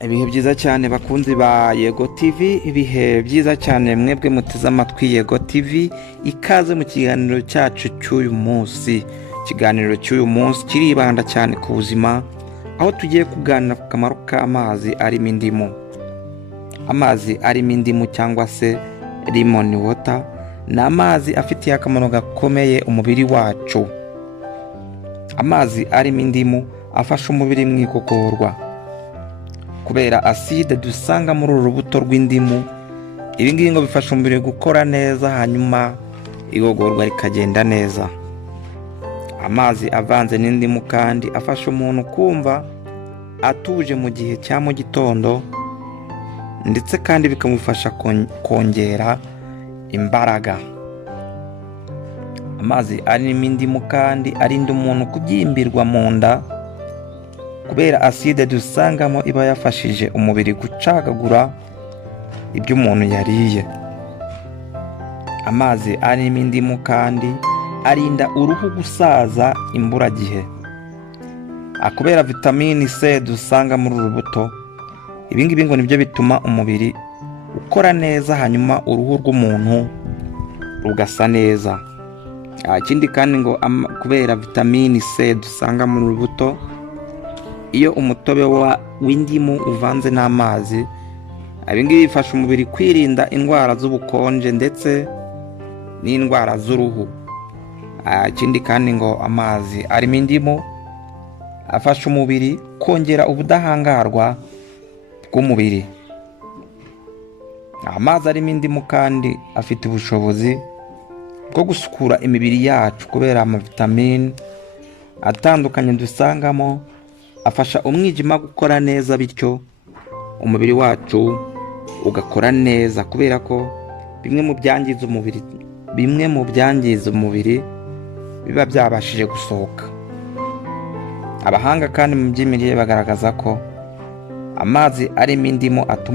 Ibihe byiza cyane bakunzi ba Yego TV, ibihe byiza cyane mwebwe muteze amatwi Yego TV, ikaze mu kiganiro cyacu cy'uyu munsi. Ikiganiro cy'uyu munsi kiribanda cyane ku buzima, aho tugiye kuganira ku kamaro k'amazi arimo indimu. Amazi arimo indimu cyangwa se lemon water ni amazi afitiye akamaro gakomeye umubiri wacu. Amazi arimo indimu afasha umubiri mu igogorwa kubera aside dusanga muri uru rubuto rw'indimu. Ibi ngibi ngo bifasha umubiri gukora neza, hanyuma igogorwa rikagenda neza. Amazi avanze n'indimu kandi afasha umuntu kumva atuje mu gihe cya mu gitondo, ndetse kandi bikamufasha kongera imbaraga. Amazi arimo indimu kandi arinda umuntu kubyimbirwa mu nda kubera aside dusangamo iba yafashije umubiri gucagagura ibyo umuntu yariye. Amazi arimo indimu kandi arinda uruhu gusaza imburagihe kubera vitamini C dusanga muri uru rubuto. Ibi ngibi ngo nibyo bituma umubiri ukora neza, hanyuma uruhu rw'umuntu rugasa neza. Ikindi kandi ngo kubera vitamini C dusanga muri uru rubuto, iyo umutobe w'indimu uvanze n'amazi, ibi ngibi bifasha umubiri kwirinda indwara z'ubukonje ndetse n'indwara z'uruhu. Ikindi kandi ngo amazi arimo indimu afasha umubiri kongera ubudahangarwa bw'umubiri. Amazi arimo indimu kandi afite ubushobozi bwo gusukura imibiri yacu kubera amavitamini atandukanye dusangamo afasha umwijima gukora neza, bityo umubiri wacu ugakora neza kubera ko bimwe mu byangiza umubiri biba byabashije gusohoka. Abahanga kandi mu by'imirire bagaragaza ko amazi arimo indimu atuma